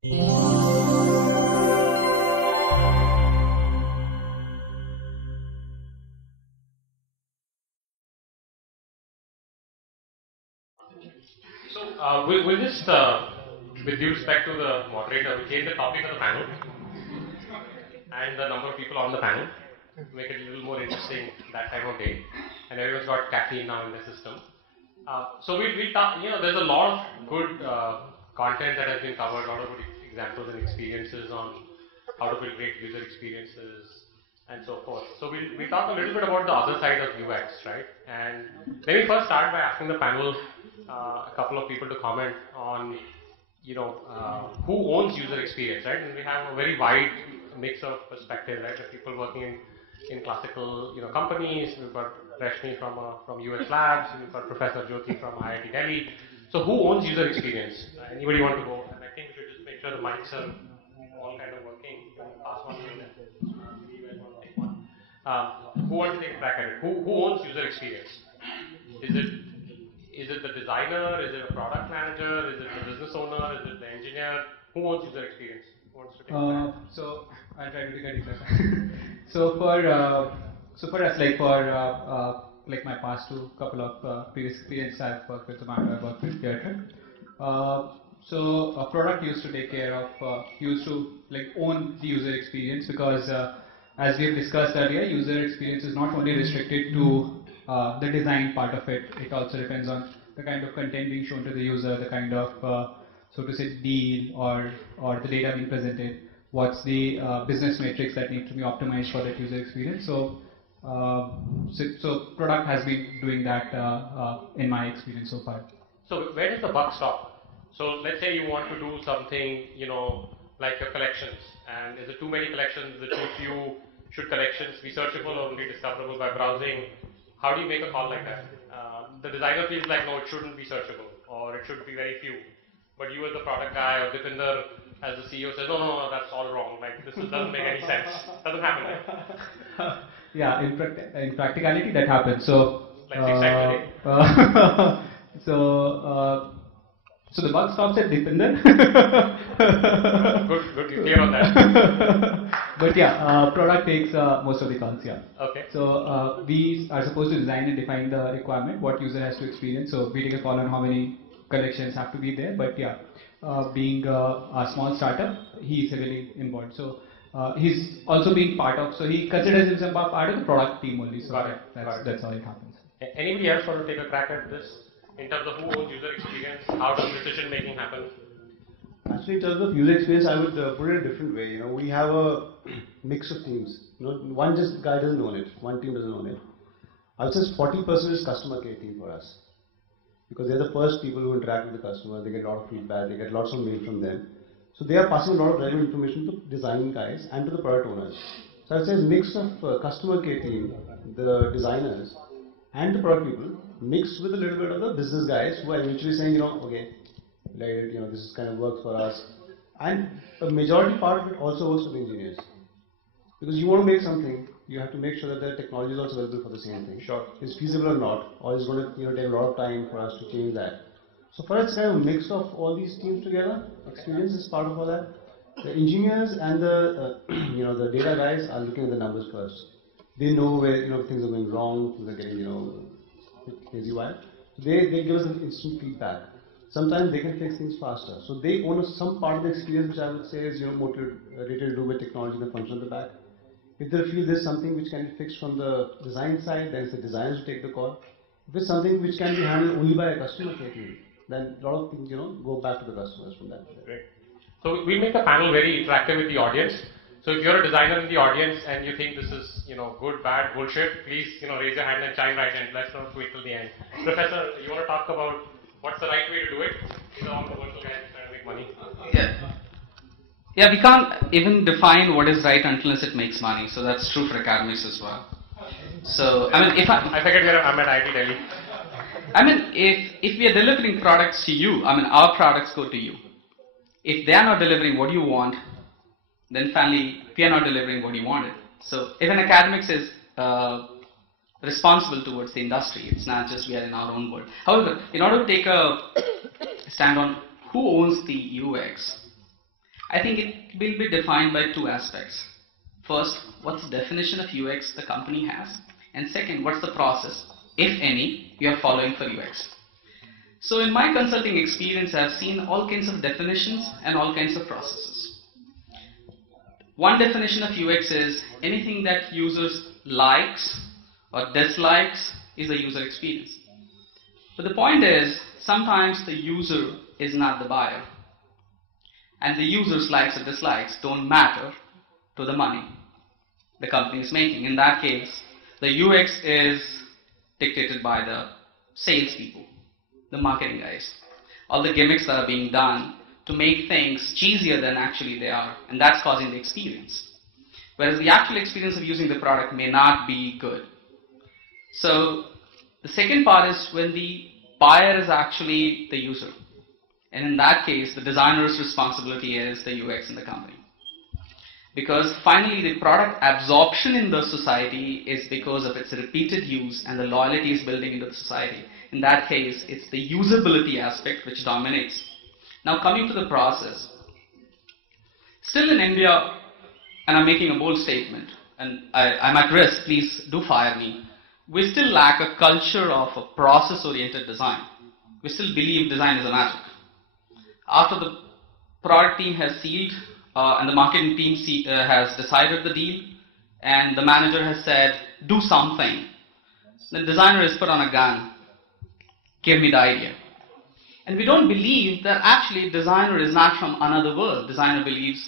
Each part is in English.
So we'll just, with due respect to the moderator, we'll change the topic of the panel and the number of people on the panel to make it a little more interesting that time of day. And everyone's got caffeine now in the system. So we'll talk, there's a lot of good content that has been covered, a lot of good examples and experiences on how to build great user experiences and so forth. So we'll talk a little bit about the other side of UX, right? And let me first start by asking the panel, a couple of people to comment on, who owns user experience, right? And we have a very wide mix of perspectives, right? There are people working in classical, companies. We've got Rashmi from UX Labs. We've got Professor Jyoti from IIT Delhi. So who owns user experience? Anybody want to go? And I think we should just make sure the mics are all kind of working. Pass one to them. You guys want to take one? Who wants to take a crack at it? Who owns user experience? Is it the designer? Is it a product manager? Is it the business owner? Is it the engineer? Who owns user experience? Who wants to take a crack? So I'll try to take a deeper. So for us, like my past couple of previous experience, I've worked with Zomato, I've worked with Airtel. So a product used to take care of, used to own the user experience, because as we have discussed earlier, user experience is not only restricted to the design part of it. It also depends on the kind of content being shown to the user, the kind of so to say deal or the data being presented. What's the business metrics that need to be optimized for that user experience? So product has been doing that in my experience so far. So where does the buck stop? So let's say you want to do something, like your collections, and is there too many collections? Is it too few? Should collections be searchable or only discoverable by browsing? How do you make a call like that? The designer feels like, no, it shouldn't be searchable, or it should be very few. But you as the product guy, or Dipinder as the CEO says, no, that's all wrong. Like, this doesn't make any sense. Doesn't happen, right? Yeah, in practicality that happens. So, like 6 times a day. So the bug stops at Dipinder. Good, you're clear on that. But yeah, product takes most of the calls, yeah. Okay. So we are supposed to design and define the requirement, what user has to experience. So we take a call on how many collections have to be there. But yeah, being a small startup, he is heavily involved. So he's also being part of, so he considers himself part of the product team only. So that's how it happens. Anybody else want to take a crack at this? In terms of who owns user experience, how does decision making happen? Actually, in terms of user experience, I would put it a different way. We have a mix of teams. One guy doesn't own it. One team doesn't own it. I would say 40% is customer care team for us, because they're the first people who interact with the customer. They get a lot of feedback. They get lots of mail from them. So they are passing a lot of relevant information to design guys and to the product owners. So I would say a mix of customer care team, the designers, and the product people, mixed with a little bit of the business guys who are eventually saying, okay, this is kind of works for us. And a majority part of it also works for the engineers. Because you want to make something, you have to make sure that the technology is also available for the same thing. Sure. It's feasible or not, or it's going to take a lot of time for us to change that. So for us, it's kind of a mix of all these teams together. Experience is part of all that. The engineers and the the data guys are looking at the numbers first. They know where things are going wrong, things are getting crazy wild. They give us an instant feedback. Sometimes they can fix things faster. So they own some part of the experience, which I would say is more related to do with technology and the function at the back. If they feel there's something which can be fixed from the design side, then it's the designers who take the call. If it's something which can be handled only by a customer care team, then a lot of things go back to the customers from that. Great. So we make the panel very interactive with the audience. So if you're a designer in the audience and you think this is good, bad, bullshit, please raise your hand and chime right in. Let's not wait till the end. Professor, you want to talk about what's the right way to do it? These are all commercial guys trying to make money. Yeah, we can't even define what is right unless it makes money. So that's true for academics as well. So I mean, I figured I'm at IIT Delhi. I mean, if we are delivering products to you, our products go to you. If they are not delivering what you want, then finally we are not delivering what you wanted. So if an academics is responsible towards the industry, it's not just we are in our own world. However, in order to take a stand on who owns the UX, I think it will be defined by two aspects. First, what's the definition of UX the company has? And second, what's the process, if any, you are following for UX? So in my consulting experience, I've seen all kinds of definitions and all kinds of processes. One definition of UX is anything that users likes or dislikes is the user experience. But the point is, sometimes the user is not the buyer. And the user's likes or dislikes don't matter to the money the company is making. In that case, the UX is dictated by the salespeople, the marketing guys. All the gimmicks that are being done to make things cheesier than actually they are, and that's causing the experience. Whereas the actual experience of using the product may not be good. So the second part is when the buyer is actually the user. And in that case, the designer's responsibility is the UX in the company. Because finally, the product absorption in the society is because of its repeated use and the loyalty is building into the society. In that case, it's the usability aspect which dominates. Now coming to the process. Still in India, and I'm making a bold statement, and I'm at risk, please do fire me, we still lack a culture of a process-oriented design. We still believe design is a magic. After the product team has sealed and the marketing team has decided the deal and the manager has said, do something, the designer is put on a gun, give me the idea. And we don't believe that actually designer is not from another world. Designer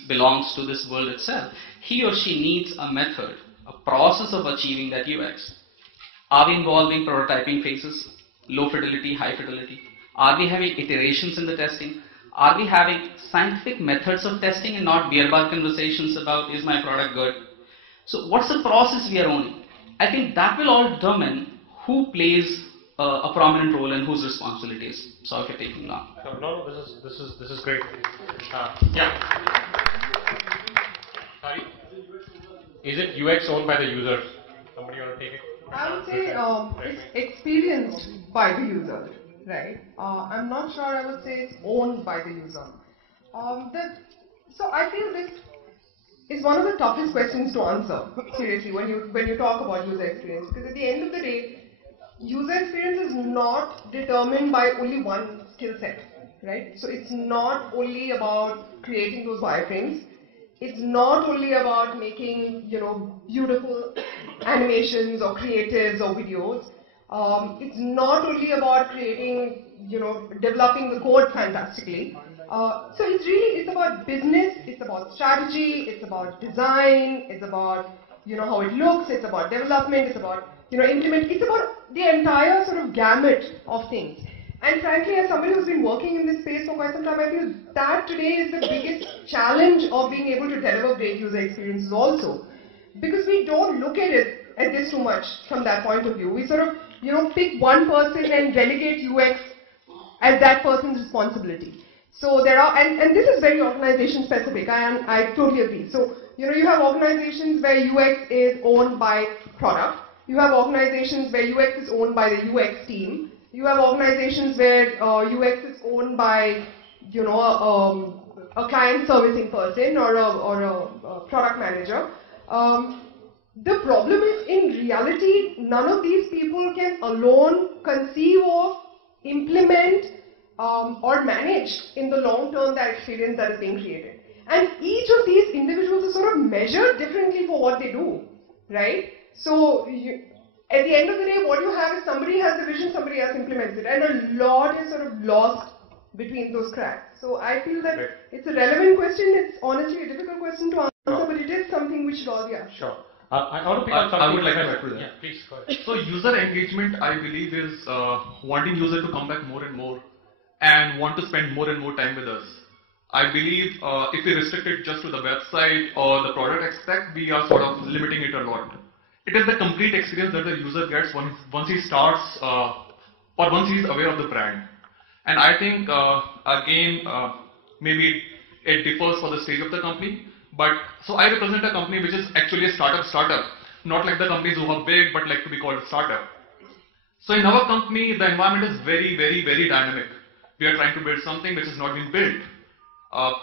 belongs to this world itself. He or she needs a method, a process of achieving that UX. Are we involving prototyping phases, low fidelity, high fidelity? Are we having iterations in the testing? Are we having scientific methods of testing and not beer bar conversations about is my product good? So what's the process we are owning? I think that will all determine who plays a prominent role and whose responsibility is. Sorry for taking long. No, this is great. Yeah. Sorry. Is it UX owned by the user? Somebody want to take it? I would say it's experienced by the user, right? I'm not sure I would say it's owned by the user. So I feel this is one of the toughest questions to answer, seriously, when you talk about user experience. Because at the end of the day, user experience is not determined by only one skill set, right? So it's not only about creating those wireframes. It's not only about making, beautiful animations or creatives or videos. It's not only about creating, developing the code fantastically. So it's about business, it's about strategy, it's about design, it's about, how it looks, it's about development, it's about, implement, it's about the entire sort of gamut of things. And frankly, as somebody who's been working in this space for quite some time, I feel that today is the biggest challenge of being able to deliver great user experiences also. Because we don't look at this too much from that point of view. We sort of, pick one person and relegate UX as that person's responsibility. So there are, and this is very organization specific, I totally agree. So, you have organizations where UX is owned by product. You have organizations where UX is owned by the UX team. You have organizations where UX is owned by, a client servicing person or a product manager. The problem is, in reality, none of these people can alone conceive of, implement, or manage in the long term that experience that is being created. And each of these individuals is sort of measured differently for what they do, right? So, at the end of the day, what you have is somebody has the vision, somebody else implements it, and a lot is sort of lost between those cracks. So I feel that it's a relevant question. It's honestly a difficult question to answer, but it is something we should all be asked. Sure. I want to pick up something. I would like to add to that. Yeah, please go ahead. So user engagement, I believe, is wanting user to come back more and more and want to spend more and more time with us. I believe if we restrict it just to the website or the product aspect, we are sort of limiting it a lot. It is the complete experience that the user gets once he starts or once he is aware of the brand. And I think again, maybe it differs for the stage of the company. But so I represent a company which is actually a startup, not like the companies who are big but like to be called a startup. So in our company, the environment is very, very, very dynamic. We are trying to build something which has not been built.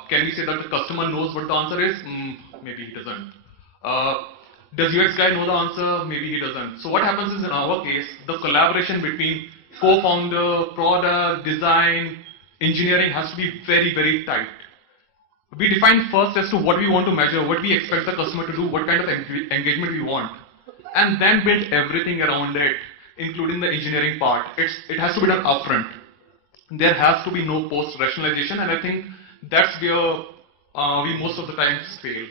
Can we say that the customer knows what the answer is? Maybe he doesn't. Does UX guy know the answer? Maybe he doesn't. So what happens is in our case, the collaboration between co-founder, product, design, engineering has to be very, very tight. We define first as to what we want to measure, what we expect the customer to do, what kind of engagement we want, and then build everything around it, including the engineering part. It has to be done upfront. There has to be no post-rationalization, and I think that's where we most of the times fail.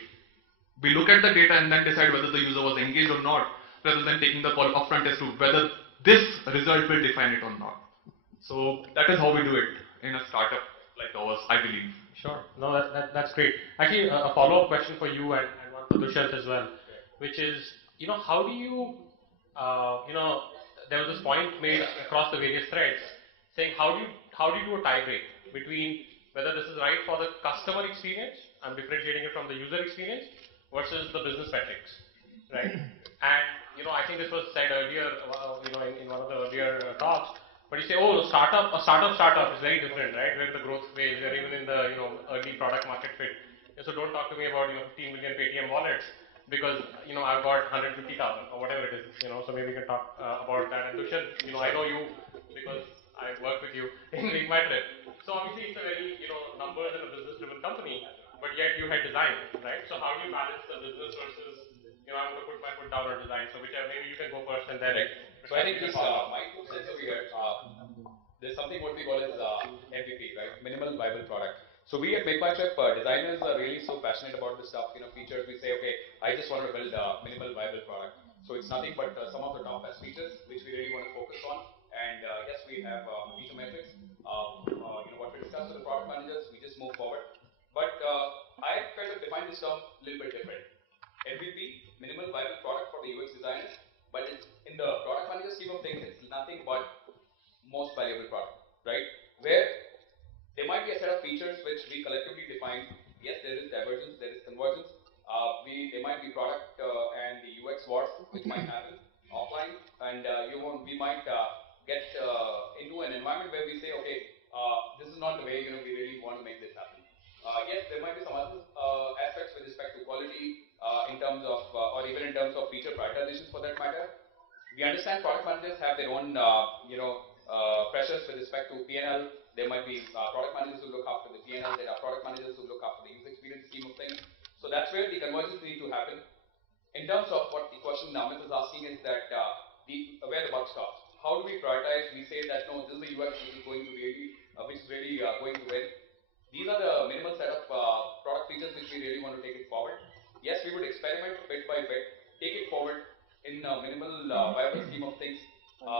We look at the data and then decide whether the user was engaged or not, rather than taking the call upfront as to whether this result will define it or not. So that is how we do it in a startup like ours, I believe. Sure. No, that's great. Actually, a follow-up question for you and one for Dushyant as well, which is, how do you, there was this point made across the various threads saying how do you do a tie break between whether this is right for the customer experience, I'm differentiating it from the user experience, versus the business metrics, right? And I think this was said earlier, in one of the earlier talks. But you say, a startup is very different, right? We're in the growth phase, we're even in the early product market fit. So don't talk to me about 15 million Paytm wallets because I've got 150,000 or whatever it is. So maybe we can talk about that. And Dushyant, I know you because I worked with you in Make My Trip. So obviously it's a very numbers and a business-driven company, but yet you had design, right? So how do you balance the business versus I'm going to put my foot down on design? So whichever, maybe you can go first and then. So I think just my 2 cents over here. There's something what we call as MVP, right? Minimal viable product. So we at Make My Trip designers are really so passionate about this stuff. Features. We say, okay, I just want to build a minimal viable product. So it's nothing but some of the top best features which we really want to focus on. And yes, we have feature metrics. What we discussed with the product managers, we just move forward. But I kind of define this term a little bit different. MVP, minimal viable product for the UX designers, but in the product manager scheme of things, it's nothing but most valuable product, right? Where there might be a set of features which we collectively define. Yes, there is divergence, there is convergence. There might be product and the UX wars which might happen offline, and we might get into an environment where we say, okay, this is not the way we really want to make this happen. Yes, there might be some other aspects with respect to quality in terms of, or even in terms of feature prioritization for that matter. We understand product managers have their own, pressures with respect to P&L. There might be product managers who look after the P&L. There are product managers who look after the user experience scheme of things. So that's where the convergence need to happen. In terms of what the question Amit is asking is that where the buck stops. How do we prioritize? We say that no, this is the UX which is going to really, going to win. These are the minimal set of product features which we really want to take it forward. Yes, we would experiment bit by bit, take it forward in a minimal viable scheme of things,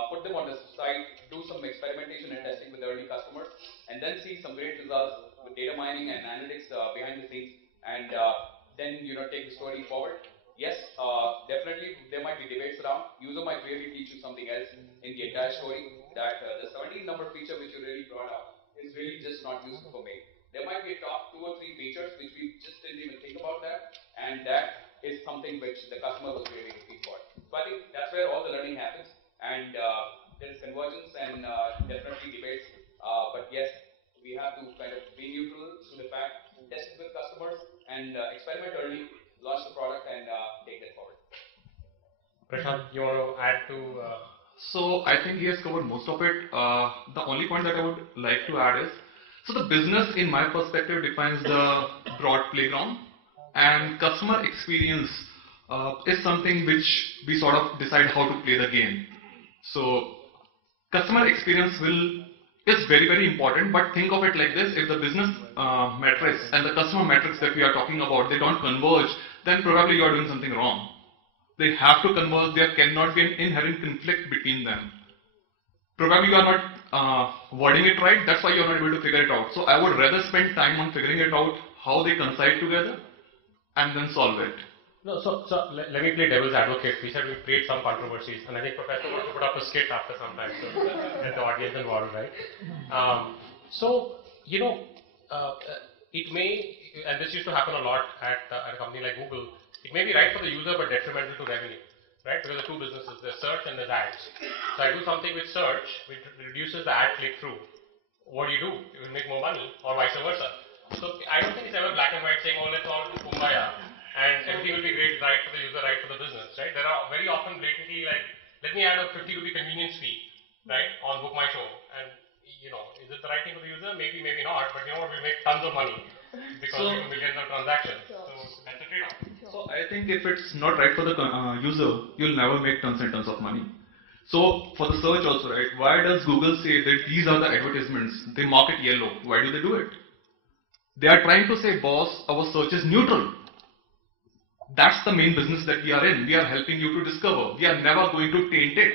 put them on the side, do some experimentation and testing with early customers, and then see some great results with data mining and analytics behind the scenes, and then take the story forward. Yes, definitely there might be debates around. User might really teach you something else in the entire story, that the 17 number feature which you really brought up is really just not useful for me. There might be a top 2 or 3 features which we just didn't even think about that, and that is something which the customer was really looking for. So I think that's where all the learning happens, and there is convergence and definitely debates, but yes, we have to kind of be neutral to the fact, test it with customers, and experiment early, launch the product, and take that forward. Prashant, you want to add to? So I think he has covered most of it. The only point that I would like to add is, so the business in my perspective defines the broad playground, and customer experience is something which we sort of decide how to play the game. So customer experience is very, very important, but think of it like this: if the business metrics and the customer metrics that we are talking about, they don't converge, then probably you are doing something wrong. They have to converge. There cannot be an inherent conflict between them. Probably you are not wording it right, that's why you are not able to figure it out. So I would rather spend time on figuring it out, how they coincide together, and then solve it. No, so let me play devil's advocate. We said we create some controversies, and I think Professor wants to put up a skit after some time to get the audience involved, right? It may, and this used to happen a lot at a company like Google, it may be right for the user but detrimental to revenue, right? Because there are 2 businesses, there's search and there's ads. So I do something with search, which reduces the ad click-through. What do? You will make more money, or vice versa. So I don't think it's ever black and white saying, oh, let's all do kumbaya and everything will be great, right for the user, right for the business, right? There are very often blatantly like, let me add a 50 rupee convenience fee, right, on Book My Show. And, is it the right thing for the user? Maybe, maybe not, but you know what, we make tons of money because we do millions of transactions. So that's a trade-off. So I think if it's not right for the user, you'll never make tons and tons of money. So for the search also, right, why does Google say that these are the advertisements? They mark it yellow. Why do they do it? They are trying to say, boss, our search is neutral. That's the main business that we are in. We are helping you to discover. We are never going to taint it.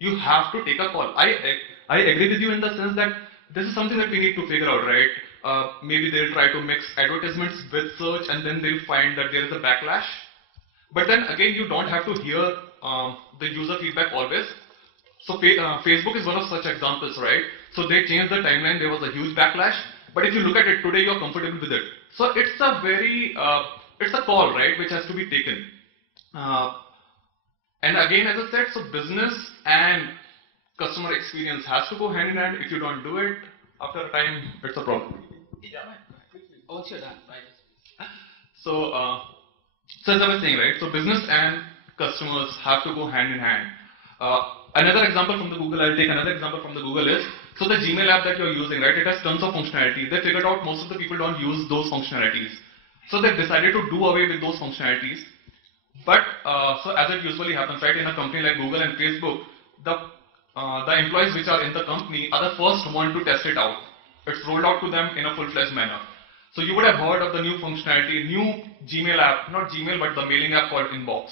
You have to take a call. I agree with you in the sense that this is something that we need to figure out, right? Maybe they'll try to mix advertisements with search and then they'll find that there is a backlash. But then again, you don't have to hear the user feedback always. So Facebook is one of such examples, right? So they changed the timeline, there was a huge backlash. But if you look at it today, you're comfortable with it. So it's a very, it's a call, right, which has to be taken. And again, as I said, so business and customer experience has to go hand in hand. If you don't do it, after a time, it's a problem. Once you're done, right? So as I was saying, right, so business and customers have to go hand in hand. Another example from the Google, I'll take another example from the Google is, so the Gmail app that you're using, right, it has tons of functionality. They figured out most of the people don't use those functionalities. So they decided to do away with those functionalities. But, so as it usually happens, right, in a company like Google and Facebook, the employees which are in the company are the first one to test it out. It's rolled out to them in a full-fledged manner. So you would have heard of the new functionality, new Gmail app, not Gmail, but the mailing app called Inbox.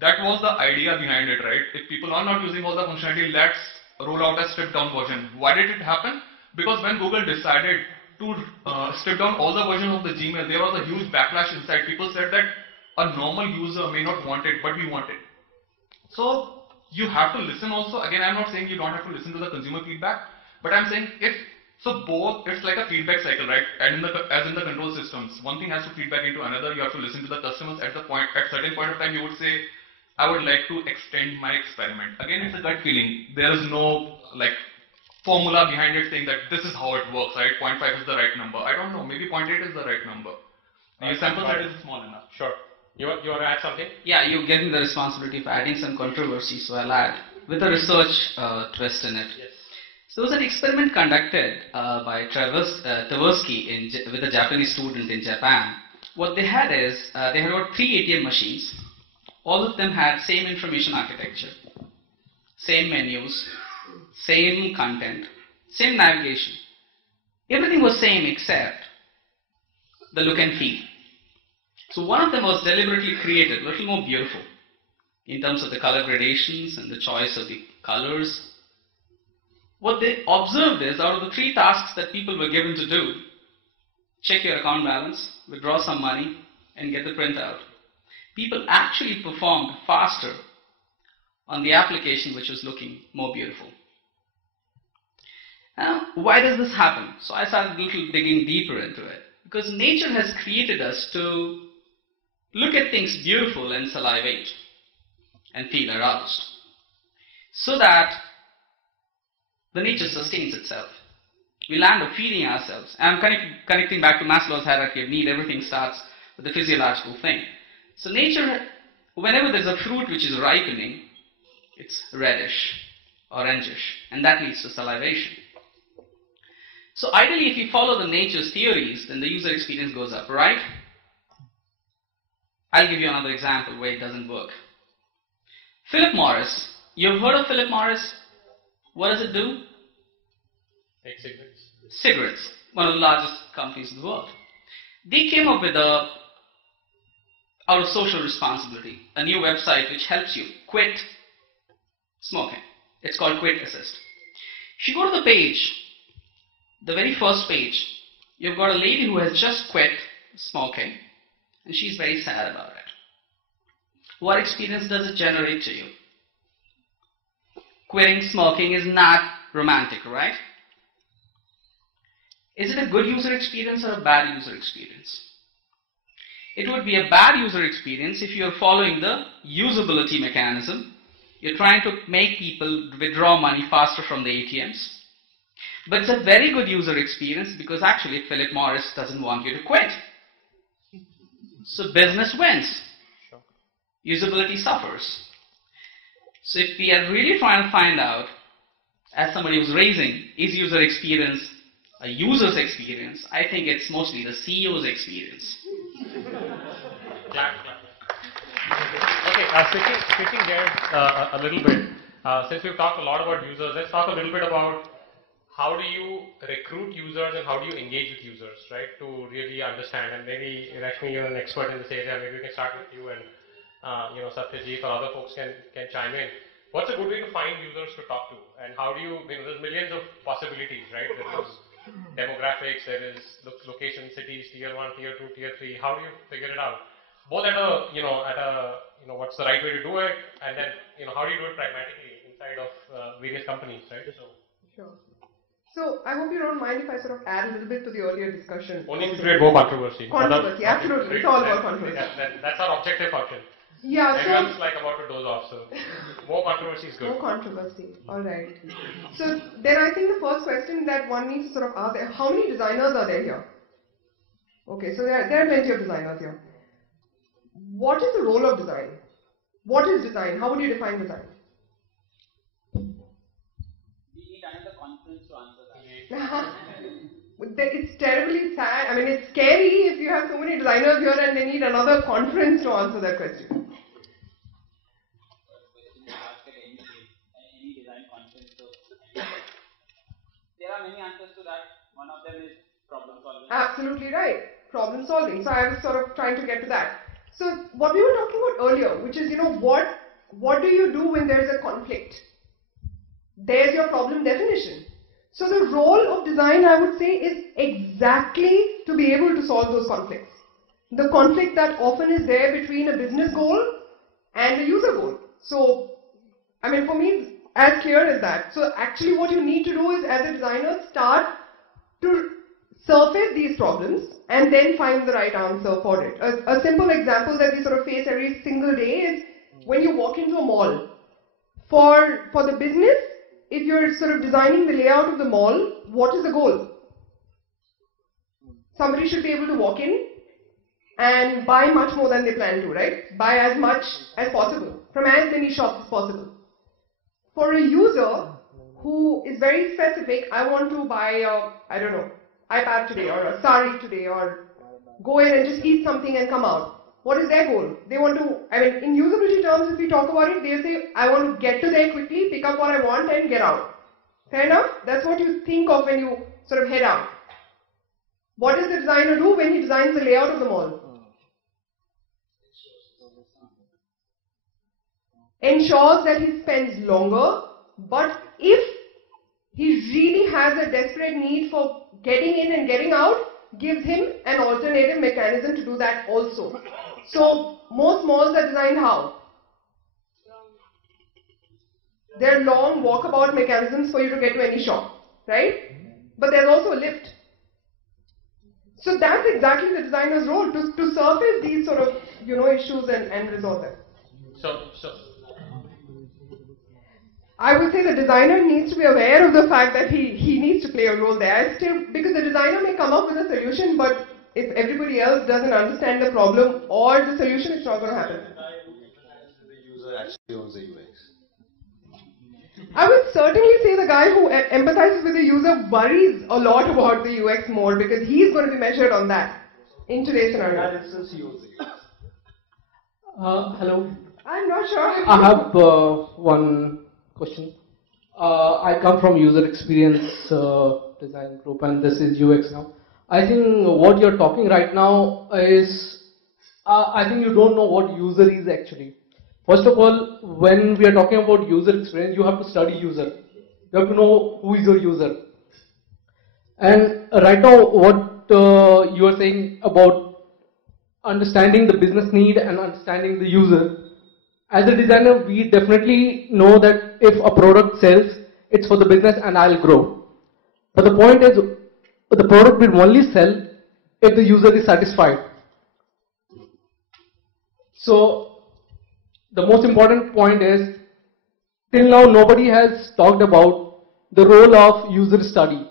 That was the idea behind it, right? If people are not using all the functionality, let's roll out a stripped-down version. Why did it happen? Because when Google decided to strip down all the versions of the Gmail, there was a huge backlash inside. People said that a normal user may not want it, but we want it. So you have to listen also. Again, I'm not saying you don't have to listen to the consumer feedback, but I'm saying it's like a feedback cycle, right? And as in the control systems, one thing has to feed back into another. You have to listen to the customers at certain point of time. You would say, I would like to extend my experiment. Again, it's a gut feeling. There is no like formula behind it saying that this is how it works, right? 0.5 is the right number. I don't know. Maybe 0.8 is the right number. The sample size is small enough. Sure. You want to add something? Yeah, you're getting the responsibility of adding some controversy, so I'll add with a research twist in it. Yes. So there was an experiment conducted by Tversky with a Japanese student in Japan. What they had is, they had about 3 ATM machines. All of them had same information architecture, same menus, same content, same navigation. Everything was same except the look and feel. So one of them was deliberately created a little more beautiful in terms of the color gradations and the choice of the colors. What they observed is, out of the 3 tasks that people were given to do, check your account balance, withdraw some money, and get the printout, people actually performed faster on the application which was looking more beautiful. Now, why does this happen? So I started a little digging deeper into it. Because nature has created us to look at things beautiful and salivate and feel aroused, so that the nature sustains itself. We land up feeding ourselves. I'm connecting back to Maslow's hierarchy of need. Everything starts with the physiological thing. So nature, whenever there's a fruit which is ripening, it's reddish, orangish, and that leads to salivation. So ideally, if you follow the nature's theories, then the user experience goes up, right? I'll give you another example where it doesn't work. Philip Morris. You've heard of Philip Morris? What does it do? Make cigarettes. Cigarettes. One of the largest companies in the world. They came up with out of social responsibility, a new website which helps you quit smoking. It's called Quit Assist. If you go to the page, the very first page, you've got a lady who has just quit smoking, and she's very sad about it. What experience does it generate to you? Quitting smoking is not romantic, right? Is it a good user experience or a bad user experience? It would be a bad user experience if you're following the usability mechanism. You're trying to make people withdraw money faster from the ATMs. But it's a very good user experience because actually Philip Morris doesn't want you to quit. So business wins. Usability suffers. So if we are really trying to find out, as somebody who's raising, is user experience a user's experience, I think it's mostly the CEO's experience. Clap, clap. Okay, switching gears a little bit. Since we've talked a lot about users, let's talk a little bit about how do you recruit users and how do you engage with users, right? To really understand, and maybe Rashmi, you're an expert in this area. Maybe we can start with you, and Satyajit or other folks can chime in. What's a good way to find users to talk to, and how do you? There's millions of possibilities, right? There is demographics, there is location, cities, tier 1, tier 2, tier 3. How do you figure it out? Both at a what's the right way to do it, and then how do you do it pragmatically inside of various companies, right? So. Sure. So I hope you don't mind if I sort of add a little bit to the earlier discussion. Only to create more controversy. Controversy, absolutely. It's all about controversy. That's our objective function. Yeah, everyone's like about to doze off, so more controversy is good. More controversy, alright. So then I think the first question that one needs to sort of ask, how many designers are there here? Okay, so there are plenty of designers here. What is the role of design? What is design? How would you define design? It's terribly sad. I mean, it's scary if you have so many designers here and they need another conference to answer that question. There are many answers to that. One of them is problem solving. Absolutely right. Problem solving. So I was sort of trying to get to that. So what we were talking about earlier, which is, what do you do when there's a conflict? There's your problem definition. So the role of design, I would say, is exactly to be able to solve those conflicts. The conflict that often is there between a business goal and a user goal. So, I mean, for me, it's as clear as that. So actually what you need to do is, as a designer, start to surface these problems and then find the right answer for it. A simple example that we sort of face every single day is when you walk into a mall. For the business, if you're sort of designing the layout of the mall, what is the goal? Somebody should be able to walk in and buy much more than they plan to, right? Buy as much as possible, from as many shops as possible. For a user who is very specific, I want to buy iPad today, or a sari today, or go in and just eat something and come out. What is their goal? They want to, in usability terms, if we talk about it, they say, I want to get to there quickly, pick up what I want and get out. Fair enough? That's what you think of when you sort of head out. What does the designer do when he designs the layout of the mall? Ensures that he spends longer, but if he really has a desperate need for getting in and getting out, gives him an alternative mechanism to do that also. So most malls are designed how? They're long walkabout mechanisms for you to get to any shop, right? But there's also a lift. So that's exactly the designer's role, to surface these sort of issues and resolve them. So I would say the designer needs to be aware of the fact that he needs to play a role there. Because the designer may come up with a solution, but if everybody else doesn't understand the problem or the solution, it's not going to happen. The user actually owns the UX. I would certainly say the guy who empathizes with the user worries a lot about the UX more, because he's going to be measured on that in today's scenario. In that instance, he owns the UX. Hello. I'm not sure. I have one question. I come from user experience design group, and this is Uxnow. I think what you're talking right now is, I think you don't know what user is actually. First of all, when we are talking about user experience, you have to study user. You have to know who is your user. And right now, what you are saying about understanding the business need and understanding the user. As a designer, we definitely know that if a product sells, it's for the business and I'll grow. But the point is, the product will only sell if the user is satisfied. So, the most important point is, till now nobody has talked about the role of user study.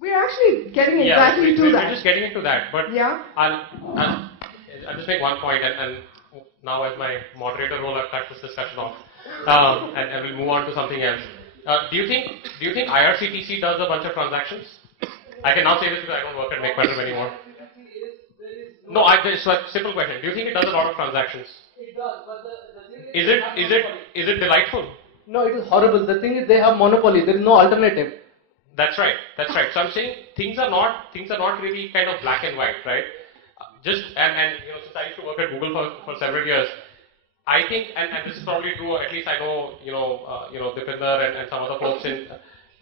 We're actually getting Yeah, exactly to we're that. just getting into that. But Yeah. I'll just make one point, and now as my moderator role, I've cut this discussion off, and we'll move on to something else. Do you think IRCTC does a bunch of transactions? I can now say this because I don't work at MakeMyTrip anymore. No, it's a simple question. Do you think it does a lot of transactions? It does, but the thing Is it delightful? No, it is horrible. The thing is, they have monopoly. There is no alternative. That's right. So I'm saying things are not really kind of black and white, right? Just and since I used to work at Google for several years, I think and this is probably true. At least I know Dipinder and some other folks in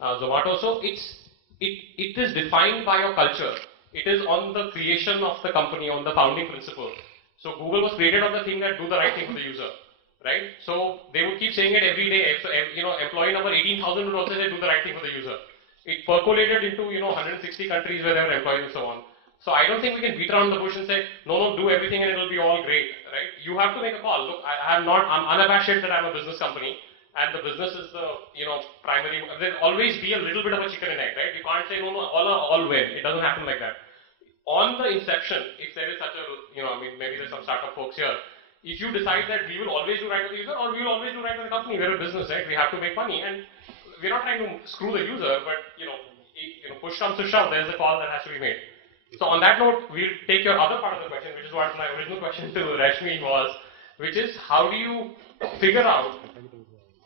Zomato. So it is defined by your culture. It is on the creation of the company, on the founding principle. So Google was created on the thing that do the right thing for the user, right? So they would keep saying it every day. So employee number 18,000 would also say do the right thing for the user. It percolated into 160 countries where there were employees and so on. So I don't think we can beat around the bush and say no, do everything and it will be all great, right? You have to make a call. Look, I'm unabashed that I'm a business company. And the business is the, primary, there'll always be a little bit of a chicken and egg, right? You can't say, no, all win. It doesn't happen like that. On the inception, if there is such a, maybe there's some startup folks here, if you decide that we will always do right for the user or we will always do right for the company, we're a business, right? We have to make money and we're not trying to screw the user, but, push comes to shove, there's a call that has to be made. So on that note, we'll take your other part of the question, which is what my original question to Rashmi was, which is how do you figure out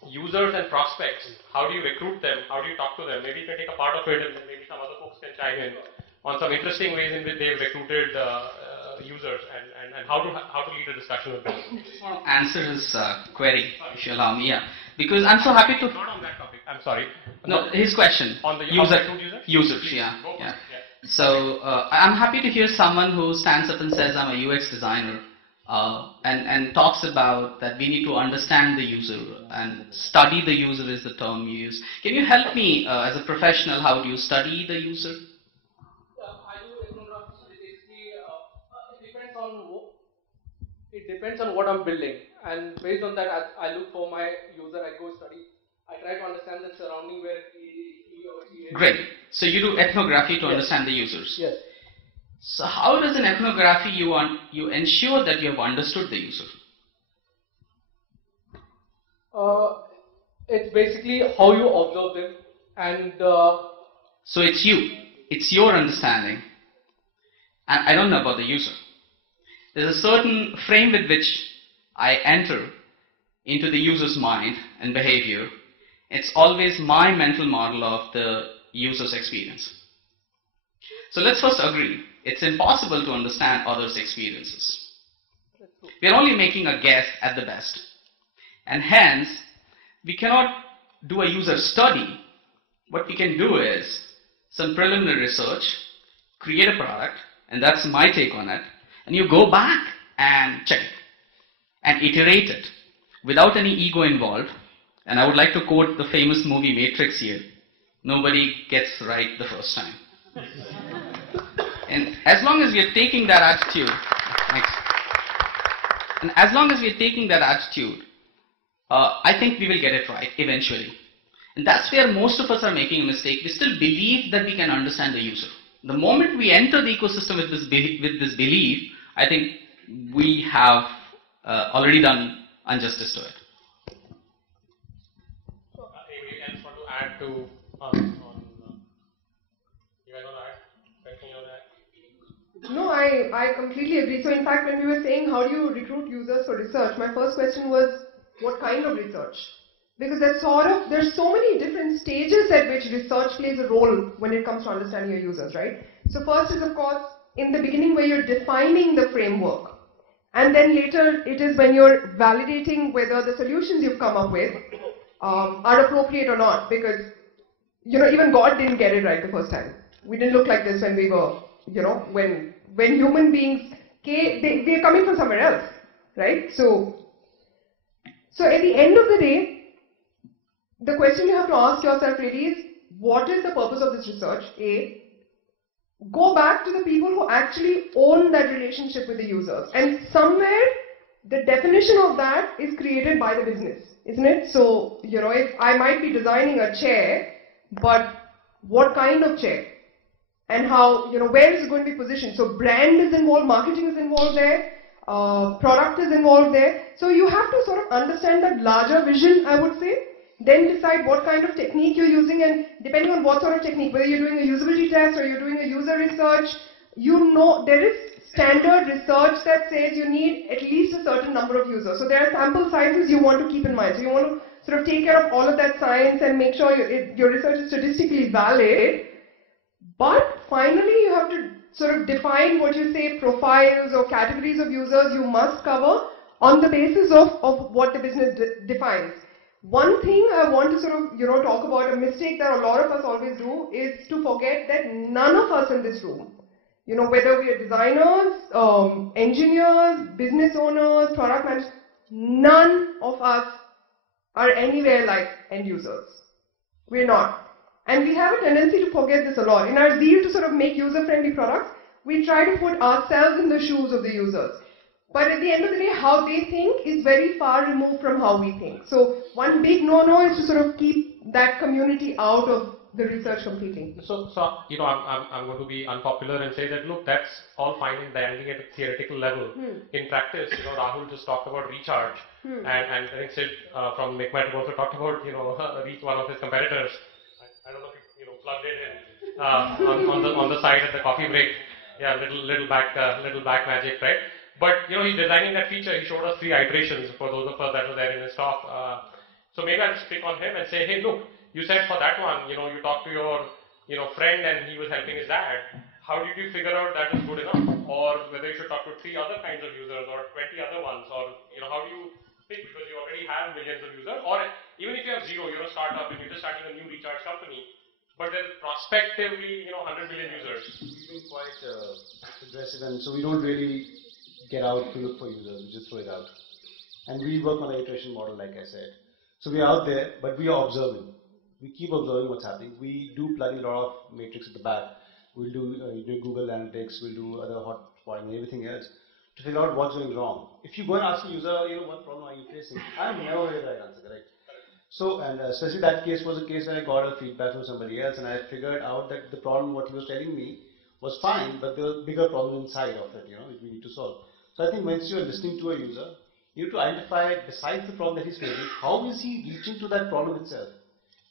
users and prospects, how do you recruit them, how do you talk to them? Maybe you can take a part of it and maybe some other folks can chime in on some interesting ways in which they've recruited users and how to lead a discussion with them. I just want to answer his query, if you allow me, because I'm so happy to... Not on that topic, I'm sorry. No, his question. On the users, yeah. So I'm happy to hear someone who stands up and says I'm a UX designer and talks about that we need to understand the user and study the user is the term you use. Can you help me as a professional, how do you study the user? I do ethnography. It depends on what I'm building, and based on that, I look for my user. I go study. I try to understand the surrounding where he or she is. Great. So you do ethnography to understand the users. Yes. So how does an ethnography you ensure that you have understood the user? It's basically how you observe them, and so it's your understanding. I don't know about the user. There's a certain frame with which I enter into the user's mind and behavior. It's always my mental model of the user's experience. So let's first agree, it's impossible to understand others' experiences. We are only making a guess at the best. And hence, we cannot do a user study. What we can do is some preliminary research, create a product, and that's my take on it, and you go back and check it and iterate it without any ego involved. And I would like to quote the famous movie Matrix here. Nobody gets right the first time. And as long as we are taking that attitude, I think we will get it right eventually. And that's where most of us are making a mistake. We still believe that we can understand the user. The moment we enter the ecosystem with this belief, I think we have already done injustice to it. Anybody else want to add to you guys want to add? Anything you want to add? No, I completely agree. So in fact, when we were saying how do you recruit users for research, my first question was what kind of research? Because there's so many different stages at which research plays a role when it comes to understanding your users, right? So first is of course in the beginning where you're defining the framework. And then later it is when you're validating whether the solutions you've come up with are appropriate or not. Because, even God didn't get it right the first time. We didn't look like this when we were, when human beings came, they're coming from somewhere else, right? So at the end of the day, the question you have to ask yourself really is, what is the purpose of this research? A, go back to the people who actually own that relationship with the users. And somewhere, the definition of that is created by the business, isn't it? So, if I might be designing a chair, but what kind of chair? and how, where is it going to be positioned. So brand is involved, marketing is involved there, product is involved there. So you have to sort of understand that larger vision, I would say, then decide what kind of technique you're using, and depending on what sort of technique, whether you're doing a usability test or you're doing a user research, there is standard research that says you need at least a certain number of users. So there are sample sizes you want to keep in mind. So you want to sort of take care of all of that science and make sure your research is statistically valid. But finally, you have to sort of define what you say profiles or categories of users you must cover on the basis of what the business defines. One thing I want to sort of, talk about, a mistake that a lot of us always do, is to forget that none of us in this room, whether we are designers, engineers, business owners, product managers, none of us are anywhere like end users. We're not. And we have a tendency to forget this a lot. In our zeal to sort of make user-friendly products, we try to put ourselves in the shoes of the users. But at the end of the day, how they think is very far removed from how we think. So one big no-no is to sort of keep that community out of the research completely. So I'm going to be unpopular and say that, look, that's all fine and dandy at a theoretical level. In practice, Rahul just talked about recharge, and I think Sid from MakeMyTrip also talked about, reach one of his competitors. I don't know if you plugged it in on the side at the coffee break. Yeah, little back magic, right? But he's designing that feature. He showed us 3 iterations for those of us that were there in his talk. So maybe I'll just pick on him and say, hey, look, you said for that one, you talked to your friend and he was helping his dad. How did you figure out that is good enough? Or whether you should talk to 3 other kinds of users or 20 other ones, or how do you pick, because you already have millions of users, or even if you have 0, you're a startup and you're just starting a new recharge company, but there's prospectively 100 million users. We've been quite aggressive, and so we don't really get out to look for users, we just throw it out. And we work on an iteration model, like I said. So we are out there, but we are observing. We keep observing what's happening. We do plug in a lot of matrix at the back. We'll do Google Analytics, we'll do other hot spotting and everything else to figure out what's going wrong. If you go and ask a user, what problem are you facing? I'm never heard the right answer, correct? So, and especially that case was a case where I got a feedback from somebody else, and I figured out that the problem, what he was telling me, was fine, but there was a bigger problem inside of it, which we need to solve. So I think once you are listening to a user, you need to identify, besides the problem that he's facing, how is he reaching to that problem itself,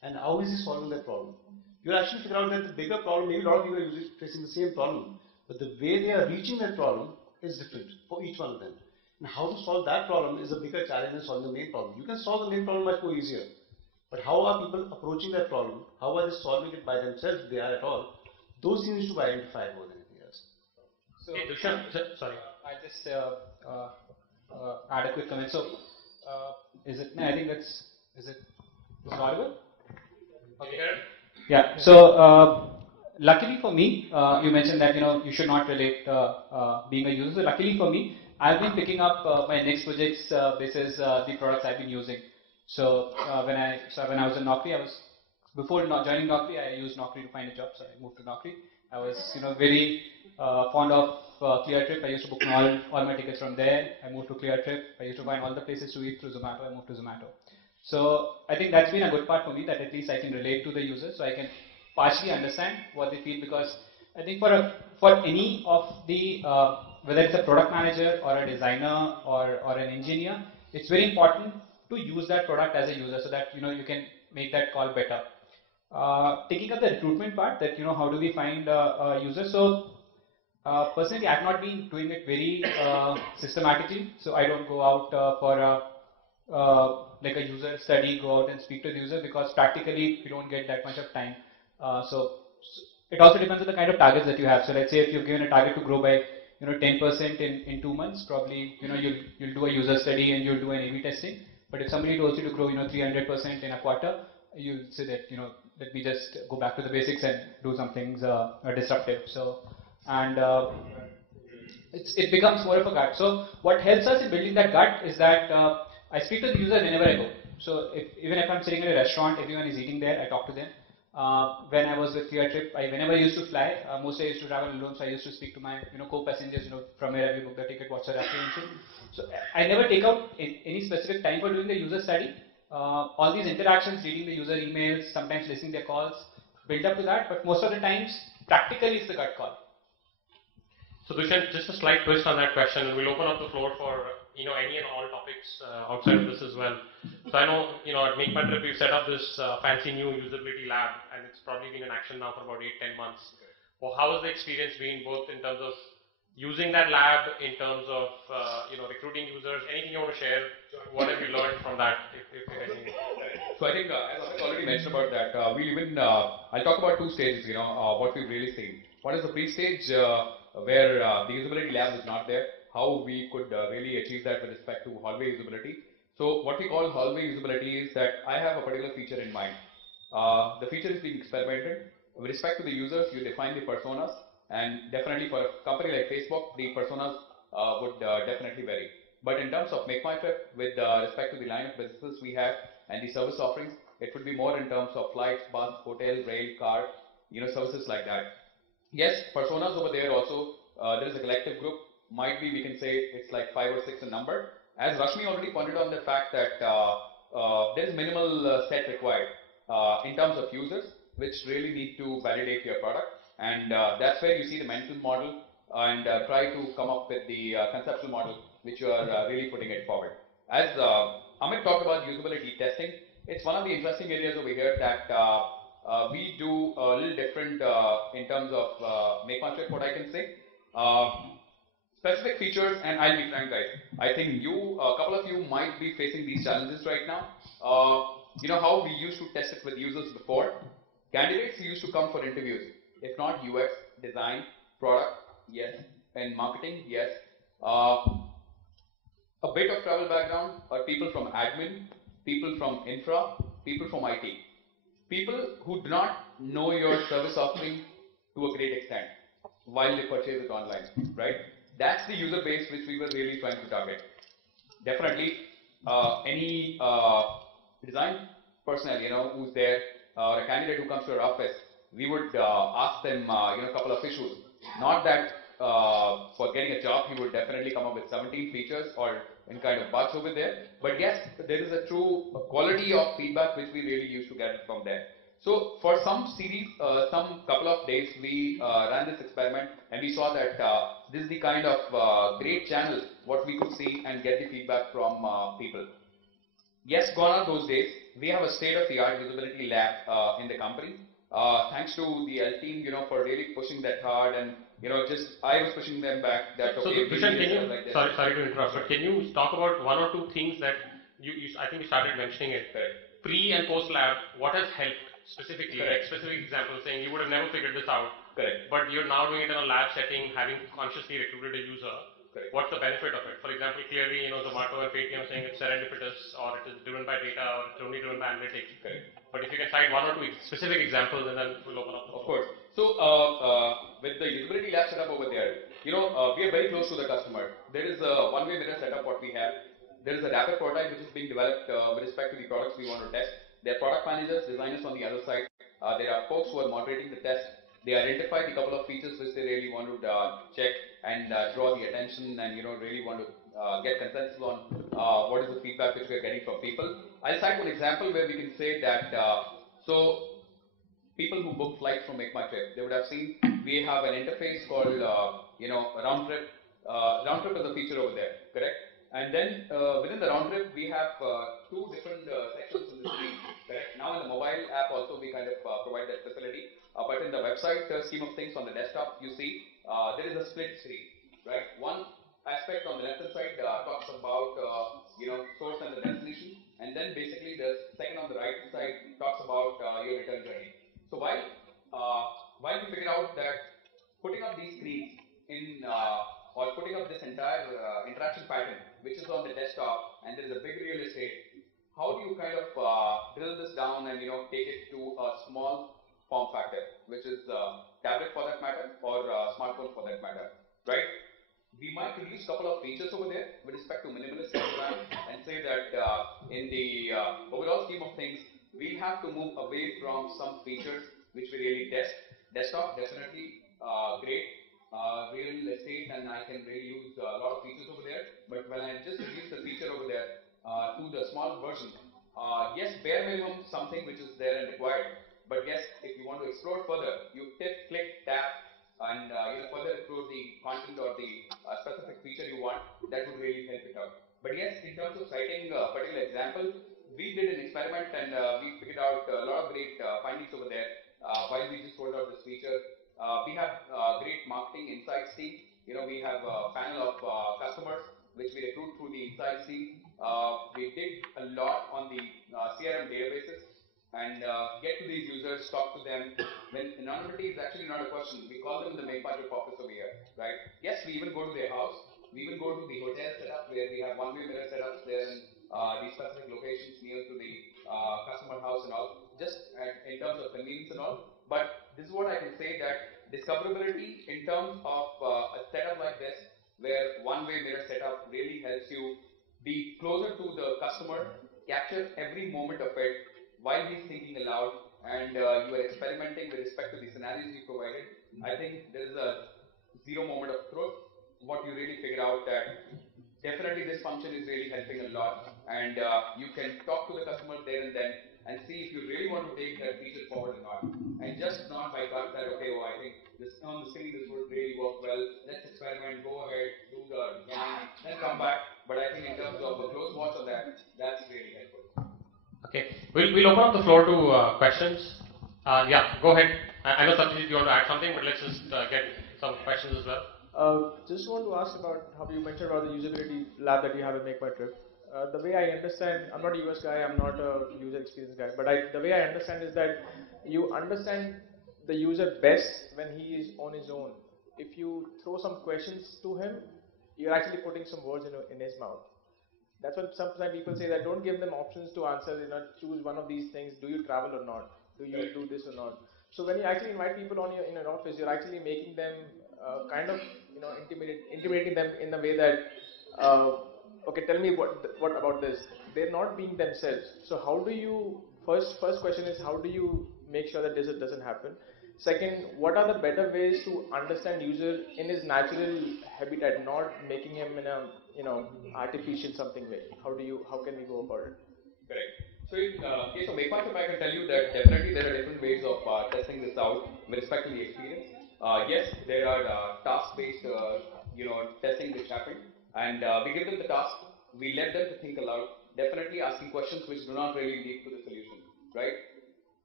and how is he solving that problem. You'll actually figure out that the bigger problem, maybe a lot of people are facing the same problem, but the way they are reaching that problem is different for each one of them. And how to solve that problem is a bigger challenge than solving the main problem. You can solve the main problem much more easier, but how are people approaching that problem? How are they solving it by themselves, if they are at all? Those things need to be identified more than anything else. So, sorry. I just add a quick comment. So, is it? No, I think that's. Is it audible? Okay. Yeah. So, luckily for me, you mentioned that you should not relate being a user. So luckily for me, I've been picking up my next projects basis the products I've been using. So when I was in Naukri, before joining Naukri, I used Naukri to find a job. So I moved to Naukri. I was very fond of ClearTrip. I used to book all my tickets from there. I moved to ClearTrip. I used to find all the places to eat through Zomato. I moved to Zomato. So I think that's been a good part for me, that at least I can relate to the user, so I can partially understand what they feel, because I think for any of the whether it's a product manager or a designer or an engineer, it's very important to use that product as a user, so that you can make that call better. Taking up the recruitment part, that how do we find users? So personally, I've not been doing it very systematically. So I don't go out for like a user study, go out and speak to the user, because practically we don't get that much of time. So it also depends on the kind of targets that you have. So let's say if you've given a target to grow by 10% in 2 months, probably you'll do a user study and you'll do an A/B testing. But if somebody told you to grow 300% in a quarter, you say that let me just go back to the basics and do some things disruptive. So and it becomes more of a gut. So what helps us in building that gut is that I speak to the user whenever I go. So even if I'm sitting in a restaurant, everyone is eating there, I talk to them. When I was with ClearTrip, whenever I used to fly, mostly I used to travel alone, so I used to speak to my co-passengers, from where I book the ticket, what's their apprehension. So I never take out any specific time for doing the user study. All these interactions, reading the user emails, sometimes listening their calls, build up to that. But most of the times, Practically, it's the gut call. So Dushyant, just a slight twist on that question. We'll open up the floor for any and all topics outside of this as well. So I know at Make My Trip we've set up this fancy new usability lab, and it's probably been in action now for about 8-10 months. Well, how has the experience been, both in terms of using that lab, in terms of recruiting users? Anything you want to share? What have you learned from that, if anything? So I think as Amit already mentioned about that, I'll talk about two stages. What we've really seen. One is the pre-stage where the usability lab is not there. How we could really achieve that with respect to hallway usability. So what we call hallway usability is that I have a particular feature in mind. The feature is being experimented. With respect to the users, you define the personas, and definitely for a company like Facebook, the personas would definitely vary. But in terms of Make My Trip, with respect to the line of businesses we have and the service offerings, it would be more in terms of flights, bus, hotel, rail, car, services like that. Yes, personas over there also, there is a collective group. Might be, we can say it's like 5 or 6 in number. As Rashmi already pointed on the fact that there is minimal set required in terms of users, which really need to validate your product. And that's where you see the mental model and try to come up with the conceptual model which you are really putting it forward. As Amit talked about usability testing, it's one of the interesting areas over here that we do a little different in terms of Make My Trip, what I can say. Specific features, and I'll be frank guys, I think a couple of you might be facing these challenges right now. How we used to test it with users before. Candidates used to come for interviews. If not UX, design, product, yes, and marketing, yes. A bit of travel background, or people from admin, people from infra, people from IT. People who do not know your service offering to a great extent while they purchase it online, right? That's the user base which we were really trying to target. Definitely, any design personnel, who's there, or a candidate who comes to our office, we would ask them, a couple of issues. Not that for getting a job, he would definitely come up with 17 features or any kind of bugs over there. But yes, there is a true quality of feedback which we really used to get from there. So for some series, some couple of days, we ran this experiment and we saw that this is the kind of great channel what we could see and get the feedback from people. Yes, gone are those days. We have a state-of-the-art usability lab in the company. Thanks to the L team, for really pushing that hard, and I was pushing them back. That so, okay, Dushyant, can you? Sorry to interrupt, but can you talk about one or two things that I think you started mentioning it. Correct. Pre and post lab, what has helped specifically? Correct. Like specific examples, saying you would have never figured this out. Correct. But you're now doing it in a lab setting, having consciously recruited a user. Correct. What's the benefit of it? For example, clearly, Zomato and Paytm saying it's serendipitous, or it is driven by data, or it's only driven by analytics. Correct. But if you can cite one or two specific examples, and then we'll open up the floor. Of course. So, with the usability lab setup over there, we are very close to the customer. There is a one-way mirror setup what we have. There is a rapid prototype which is being developed with respect to the products we want to test. There are product managers, designers on the other side. There are folks who are moderating the test. They identify the couple of features which they really want to check and draw the attention, and really want to get consensus on what is the feedback which we are getting from people. I'll cite one example where we can say that people who book flights from Make My Trip, they would have seen we have an interface called round trip. Round trip is a feature over there, correct? And then within the round trip, we have two different sections in the screen. Correct? Now in the mobile app also we kind of provide that facility. But in the website scheme of things on the desktop, you see there is a split screen, right? One aspect on the left hand side talks about source and the destination, and then basically the second on the right hand side talks about your return journey. So while we figure out that putting up these screens in or putting up this entire interaction pattern which is on the desktop, and there is a big real estate, how do you kind of drill this down and take it to a small form factor, which is tablet for that matter, or smartphone for that matter, right? We might release a couple of features over there with respect to minimalist program and say that in the overall scheme of things, we have to move away from some features which we really test. Desktop definitely great, real estate, and I can really use a lot of features over there. But when I just release the feature over there to the small version, yes, bare minimum something which is there and required. But yes, if you want to explore further, you click, tap, that would really help it out. But yes, in terms of citing a particular example, we did an experiment and we figured out a lot of great findings over there while we just rolled out this feature. We have great marketing insights team. We have a panel of customers which we recruit through the insights team. We did a lot on the CRM databases and get to these users, talk to them. When anonymity is actually not a question, we call them in the main part of office over here, right? Yes, we even go to their house. We even go to the hotel setup where we have one-way mirror setups there in these specific locations near to the customer house and all, just in terms of convenience and all. But this is what I can say, that discoverability in terms of a setup like this, where one-way mirror setup really helps you be closer to the customer, capture every moment of it while he's thinking aloud, and you are experimenting with respect to the scenarios you provided. I think there is a zero moment of truth. What you really figure out that definitely this function is really helping a lot, and you can talk to the customer there and then and see if you really want to take that feature forward or not, and just not by gut that, okay, I think this on the screen this would really work well, let's experiment, go ahead, do the then come back. But I think in terms of a close watch on that, that's really helpful. Okay, we'll open up the floor to questions. Yeah, go ahead. I know Satyajit, you want to add something, but let's just get some questions as well. Just want to ask about how you mentioned about the usability lab that you have at Make My Trip. The way I understand, I'm not a US guy, I'm not a user experience guy, but the way I understand is that you understand the user best when he is on his own. If you throw some questions to him, you're actually putting some words in his mouth. That's what sometimes people say, that don't give them options to answer, choose one of these things, do you travel or not, do you do this or not. So when you actually invite people in an office, you're actually making them kind of intimidating them in the way that okay, tell me what about this. They're not being themselves. So how do you, first question is, how do you make sure that this doesn't happen? Second, what are the better ways to understand user in his natural habitat, not making him in a artificial something way? How can we go about it? Correct. So in case of Make My Trip, I can tell you that definitely there are different ways of testing this out with respect to the experience. Yes, there are task-based testing which happen, and we give them the task, we let them to think aloud, definitely asking questions which do not really lead to the solution, right?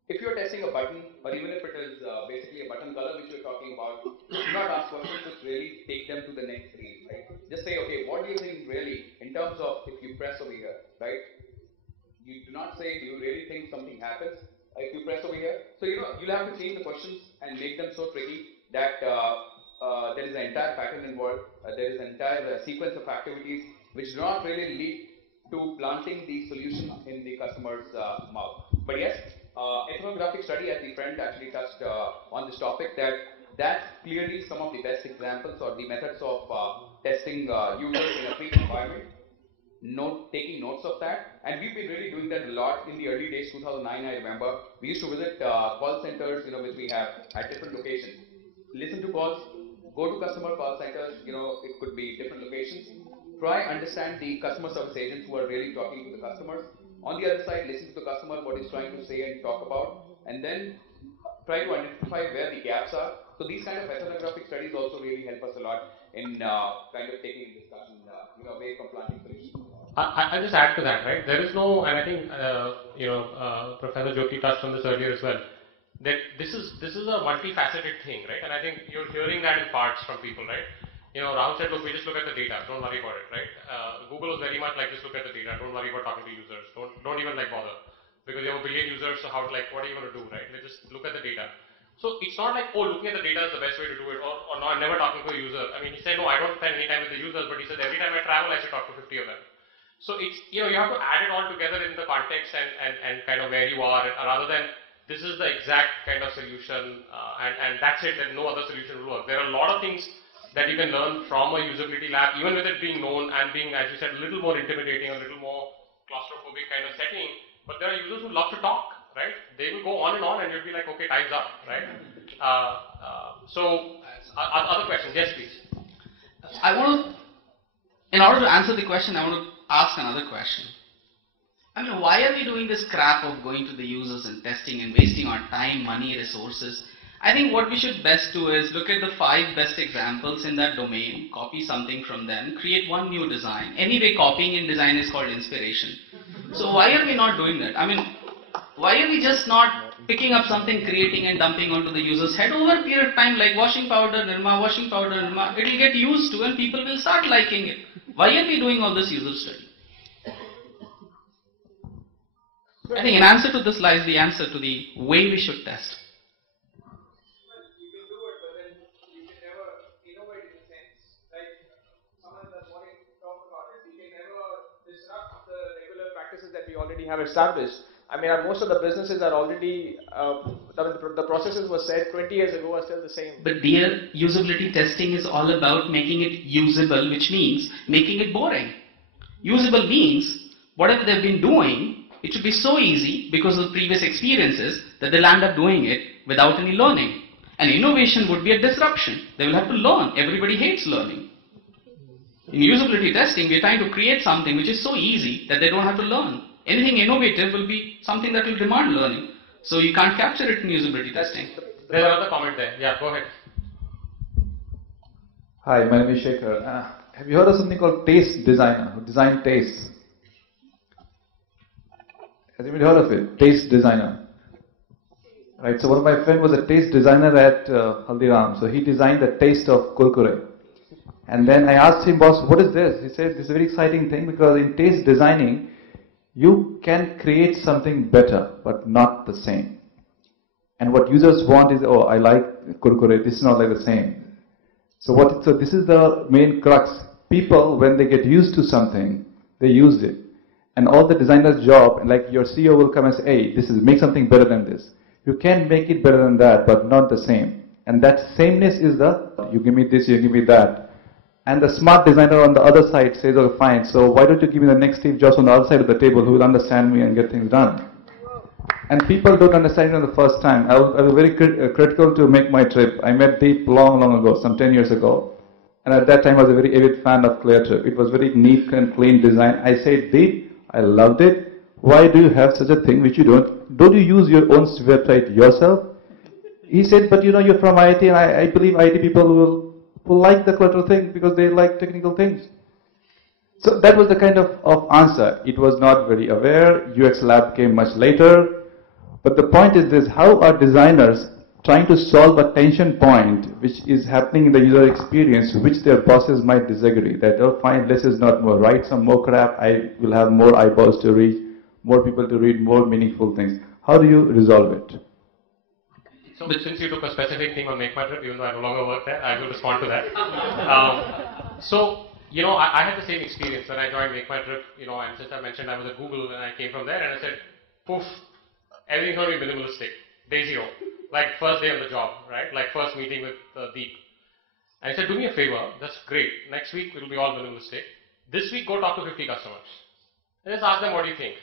If you're testing a button, or even if it is basically a button color which you're talking about, do not ask questions which really take them to the next screen, right? Just say, okay, what do you think really, in terms of if you press over here, right? You do not say, do you really think something happens if you press over here? So, you'll have to change the questions and make them so tricky that there is an entire pattern involved, there is an entire sequence of activities which do not really lead to planting the solution in the customer's mouth. But yes, ethnographic study, as the friend actually touched on this topic, that's clearly some of the best examples or the methods of testing users in a free environment. Taking notes of that, and we've been really doing that a lot in the early days. 2009, I remember, we used to visit call centers, which we have at different locations. Listen to calls, go to customer call centers, it could be different locations. Try understand the customer service agents who are really talking to the customers. On the other side, listen to the customer, what he's trying to say and talk about, and then try to identify where the gaps are. So these kind of ethnographic studies also really help us a lot in kind of taking discussion away from planting solutions. I'll just add to that, right? There is no, and I think Professor Jyoti touched on this earlier as well, that this is a multifaceted thing, right? And I think you're hearing that in parts from people, right? Rahul said, look, we just look at the data, don't worry about it, right? Google is very much like, just look at the data, don't worry about talking to users, don't even bother, because you have a billion users, so what are you going to do, right? Just look at the data. So it's not like, looking at the data is the best way to do it, or no, I'm never talking to a user. I mean, he said, no, I don't spend any time with the users, but he said, every time I travel, I should talk to 50 of them. So it's, you have to add it all together in the context and kind of where you are, rather than this is the exact kind of solution and that's it, and no other solution will work. There are a lot of things that you can learn from a usability lab, even with it being known and being, as you said, a little more intimidating, a little more claustrophobic kind of setting. But there are users who love to talk, right? They will go on and you'll be like, okay, time's up, right? So, other questions? Yes, please. In order to answer the question, I want to ask another question. I mean, why are we doing this crap of going to the users and testing and wasting our time, money, resources? I think what we should best do is look at the 5 best examples in that domain, copy something from them, create one new design. Anyway, copying in design is called inspiration. So why are we not doing that? I mean, why are we just not picking up something, creating and dumping onto the user's head over a period of time, like washing powder, Nirma, it will get used to and people will start liking it. Why are we doing all this user study? I think in answer to this lies the answer to the way we should test. That we already have established. I mean, most of the businesses are already, the processes were said 20 years ago are still the same. But dear, usability testing is all about making it usable, which means making it boring. Usable means whatever they've been doing, it should be so easy because of previous experiences that they'll end up doing it without any learning. And innovation would be a disruption. They will have to learn. Everybody hates learning. In usability testing, we're trying to create something which is so easy that they don't have to learn. Anything innovative will be something that will demand learning. So you can't capture it in usability testing. There's another comment there. Yeah, go ahead. Hi, my name is Shekhar. Have you heard of something called taste designer, who design tastes? Has anybody heard of it? Taste designer. Right, so one of my friends was a taste designer at Haldiram. So he designed the taste of kurkure. And then I asked him, boss, what is this? He said, this is a very exciting thing because in taste designing, you can create something better, but not the same. And what users want is, oh, I like kurkure, this is not like the same. So this is the main crux. People, when they get used to something, they use it. And all the designer's job, like your CEO will come and say, hey, make something better than this. You can make it better than that, but not the same. And that sameness is you give me this, you give me that. And the smart designer on the other side says, oh, fine, so why don't you give me the next Steve Jobs on the other side of the table who will understand me and get things done? And people don't understand it on the first time. I was very critical to make my trip. I met Deep long ago, some 10 years ago. And at that time I was a very avid fan of ClearTrip. It was very neat and clean design. I said, Deep, I loved it. Why do you have such a thing which you don't? Don't you use your own website yourself? He said, but you're from IIT and I believe IIT people will like the clutter thing because they like technical things. So that was the kind of answer. It was not very aware. UX Lab came much later. But the point is this, how are designers trying to solve a tension point which is happening in the user experience, which their bosses might disagree, that, oh fine, less is not more, write some more crap, I will have more eyeballs to reach, more people to read, more meaningful things. How do you resolve it? So since you took a specific thing on Make My Trip, even though I no longer work there, I will respond to that. I had the same experience when I joined Make My Trip, and since I mentioned I was at Google and I came from there and I said, poof, everything's going to be minimalistic, day zero, like first day on the job, right? Like first meeting with Deep. And I said, do me a favor, that's great. Next week it will be all minimalistic. This week go talk to 50 customers. And just ask them, what do you think?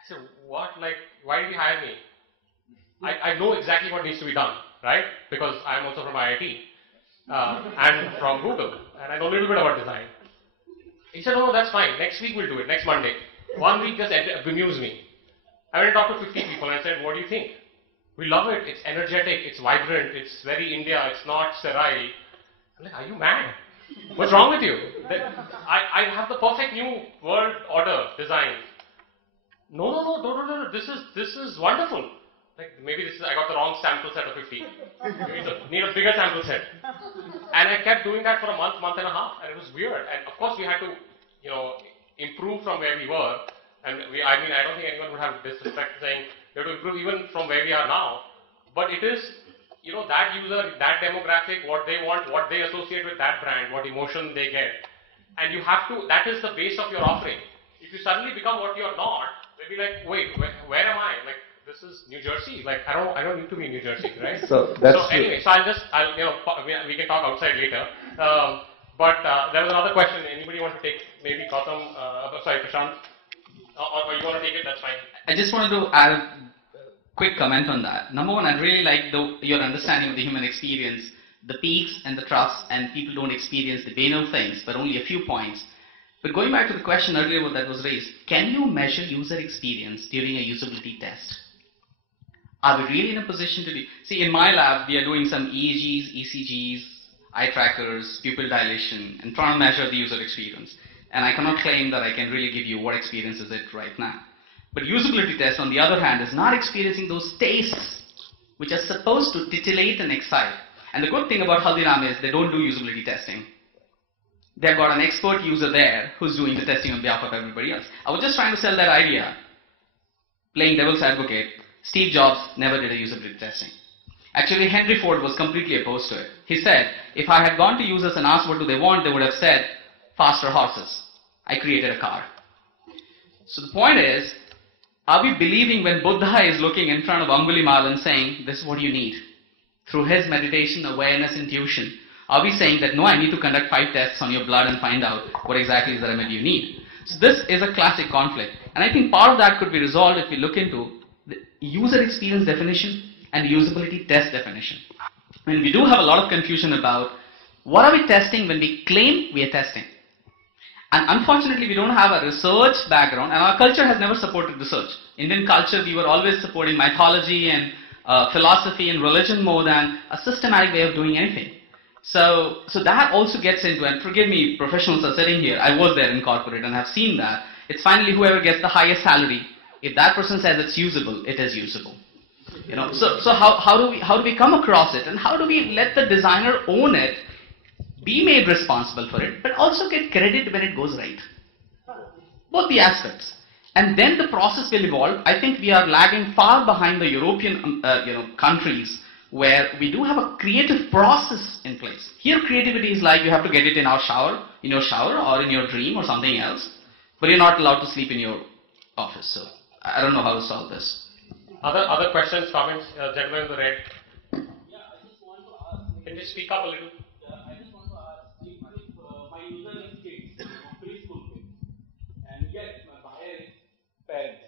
I said, what? Like, why did you hire me? I know exactly what needs to be done, right? Because I'm also from IIT and from Google, and I know a little bit about design. He said, no, that's fine. Next week we'll do it, next Monday. 1 week just bemused me. I went and talked to 50 people and I said, what do you think? We love it. It's energetic, it's vibrant, it's very India, it's not sterile. I'm like, are you mad? What's wrong with you? I have the perfect new world order design. No, this is wonderful. Like maybe I got the wrong sample set of 50. Maybe need a bigger sample set. And I kept doing that for a month and a half, and it was weird. And of course we had to, improve from where we were. And I don't think anyone would have disrespect saying we have to improve even from where we are now. But it is, that user, that demographic, what they want, what they associate with that brand, what emotion they get. And you have to, that is the base of your offering. If you suddenly become what you're not, they'll be like, wait, where am I? Like, this is New Jersey. Like, I don't need to be in New Jersey, right? So anyway, we can talk outside later. But there was another question. Anybody want to take? Maybe Gautam, Prashant, or you want to take it? That's fine. I just wanted to add a quick comment on that. Number one, I really like your understanding of the human experience, the peaks and the troughs, and people don't experience the banal things, but only a few points. But going back to the question earlier that was raised, can you measure user experience during a usability test? Are we really in a position to do? See, in my lab, we are doing some EEGs, ECGs, eye trackers, pupil dilation, and trying to measure the user experience. And I cannot claim that I can really give you what experience is it right now. But usability test, on the other hand, is not experiencing those tastes which are supposed to titillate and excite. And the good thing about Haldiram is they don't do usability testing. They've got an expert user there who's doing the testing on behalf of everybody else. I was just trying to sell that idea, playing devil's advocate. Steve Jobs never did a usability testing. Actually, Henry Ford was completely opposed to it. He said, if I had gone to users and asked what do they want, they would have said, faster horses. I created a car. So the point is, are we believing when Buddha is looking in front of Angulimal and saying, this is what you need? Through his meditation, awareness, intuition, are we saying that, no, I need to conduct 5 tests on your blood and find out what exactly is the remedy you need? So this is a classic conflict. And I think part of that could be resolved if we look into the user experience definition and the usability test definition. I mean, we do have a lot of confusion about what are we testing when we claim we are testing. And unfortunately, we don't have a research background, and our culture has never supported research. Indian culture, we were always supporting mythology and philosophy and religion more than a systematic way of doing anything. So that also gets into, and forgive me, professionals are sitting here, I was there in corporate and have seen that. It's finally whoever gets the highest salary. If that person says it's usable, it is usable. You know, so how do we come across it, and how do we let the designer own it, be made responsible for it, but also get credit when it goes right? Both the aspects. And then the process will evolve. I think we are lagging far behind the European countries where we do have a creative process in place. Here creativity is like you have to get it in your shower or in your dream or something else, but you're not allowed to sleep in your office. So I don't know how to solve this. Other questions, comments? Gentleman in the red. Yeah, I just want to ask. Can you speak up a little? I just want to ask if my user is kids, preschool kids, and yet my buyer is parents.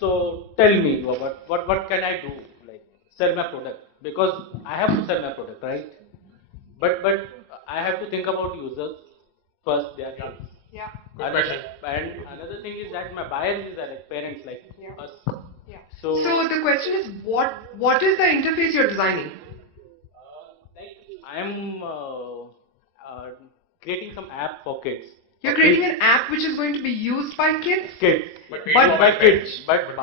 So tell me, what can I do? Like sell my product, because I have to sell my product, right? But I have to think about users first. They are kids. Yeah. Good question. And another thing is that my buyers are like parents, like us. Yeah. So the question is, what is the interface you're designing? I am creating some app for kids. You're creating an app which is going to be used by kids? Kids. But by kids. But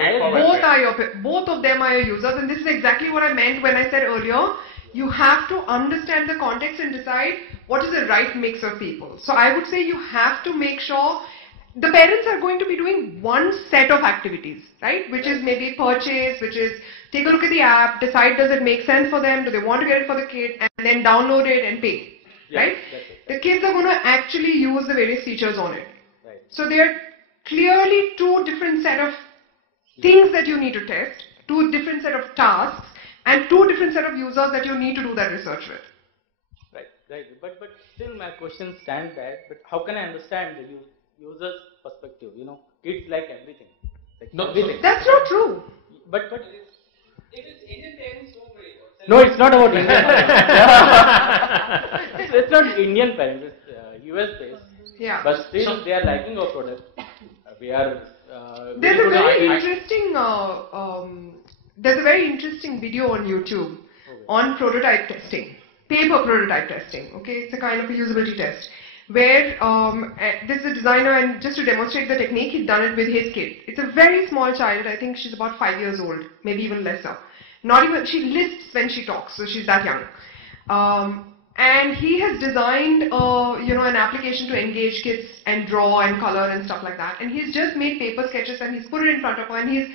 both of them are your users, and this is exactly what I meant when I said earlier, you have to understand the context and decide what is the right mix of people. So I would say you have to make sure the parents are going to be doing one set of activities, right? Which is maybe purchase, which is take a look at the app, decide does it make sense for them, do they want to get it for the kid, and then download it and pay, right? The kids are going to actually use the various features on it. Right. So there are clearly two different set of things that you need to test, two different set of tasks, and two different set of users that you need to do that research with. Right. But still my question stands that, but how can I understand the user's perspective? You know, kids like everything. No, everything. That's not true. But It is Indian parents don't worry about. no, it's not about Indian parents. It's not Indian parents, it's US based. Yeah. But still they are liking our product. We are There's a very very interesting video on YouTube on prototype testing, paper prototype testing. Okay, it's a kind of a usability test where this is a designer, and just to demonstrate the technique, he's done it with his kid. It's a very small child. I think she's about 5 years old, maybe even lesser. Not even, she lisps when she talks, so she's that young. And he has designed, an application to engage kids and draw and color and stuff like that. And he's just made paper sketches and he's put it in front of her and he's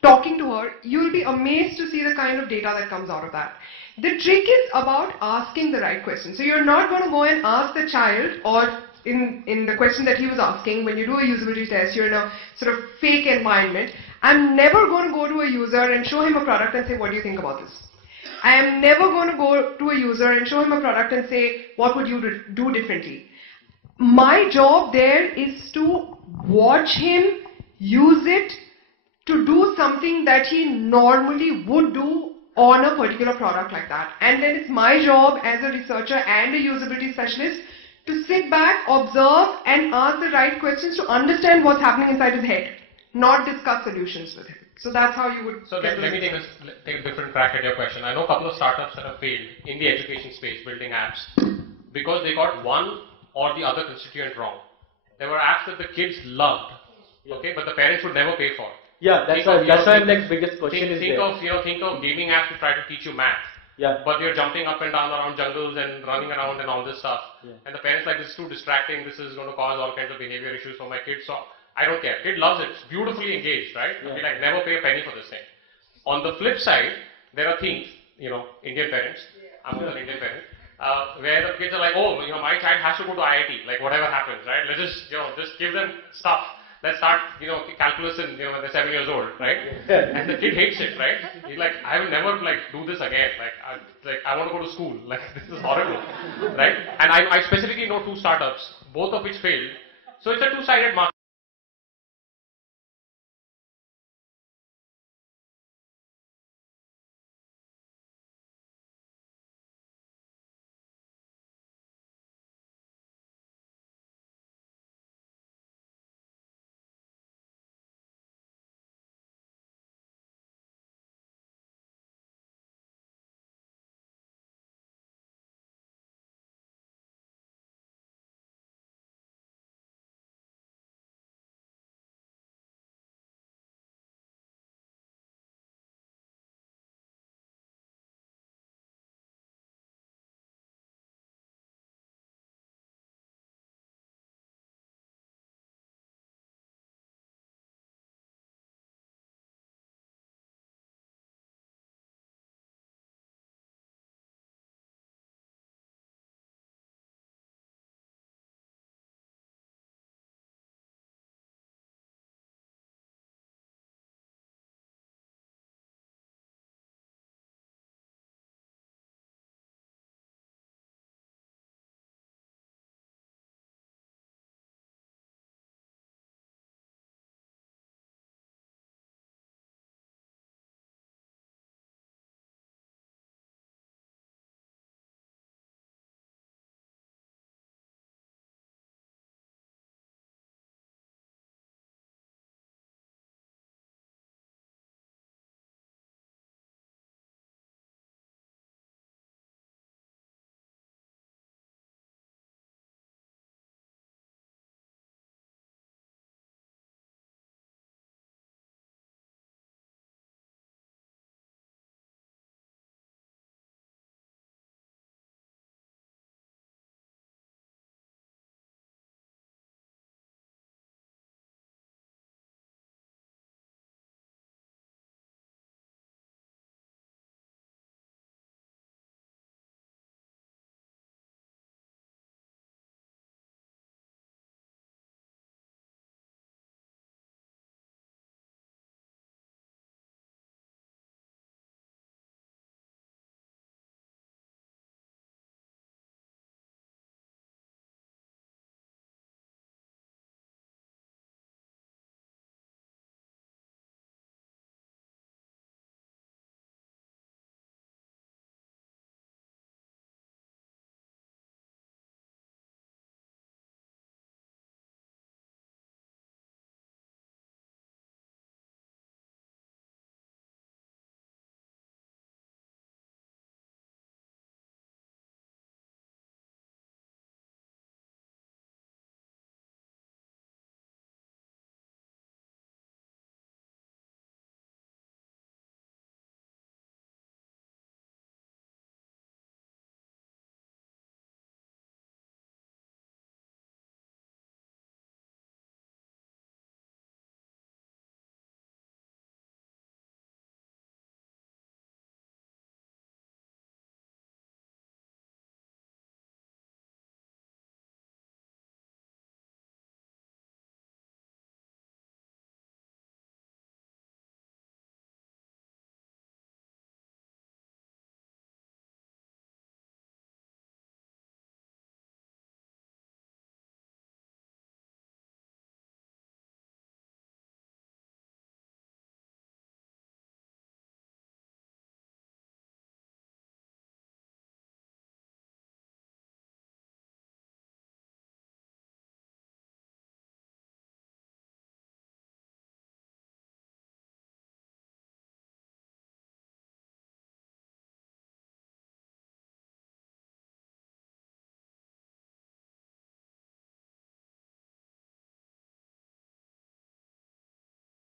talking to her. You'll be amazed to see the kind of data that comes out of that. The trick is about asking the right question. So you're not going to go and ask the child, or in the question that he was asking, when you do a usability test, you're in a sort of fake environment. I'm never going to go to a user and show him a product and say, what do you think about this? I am never going to go to a user and show him a product and say, what would you do differently? My job there is to watch him use it to do something that he normally would do on a particular product like that. And then it's my job as a researcher and a usability specialist to sit back, observe and ask the right questions to understand what's happening inside his head, not discuss solutions with him. So that's how you would. So let me take a different crack at your question. I know a couple of startups that have failed in the education space building apps because they got one or the other constituent wrong. There were apps that the kids loved, okay, but the parents would never pay for. Yeah, that's why I'm like biggest question think of gaming apps to try to teach you math. Yeah. But you're jumping up and down around jungles and running around and all this stuff. Yeah. And the parents like, this is too distracting, this is going to cause all kinds of behavior issues for my kids. So I don't care. Kid loves it. It's beautifully engaged, right? Yeah. He like never pay a penny for this thing. On the flip side, there are things, Indian parents. I'm also an Indian parent. Where the kids are like, oh, my child has to go to IIT, like whatever happens, right? Let's just give them stuff. Let's start, calculus when they're 7 years old, right? And the kid hates it, right? He's like, I will never do this again. I want to go to school. Like, this is horrible, right? And I specifically know 2 startups, both of which failed. So it's a two-sided market.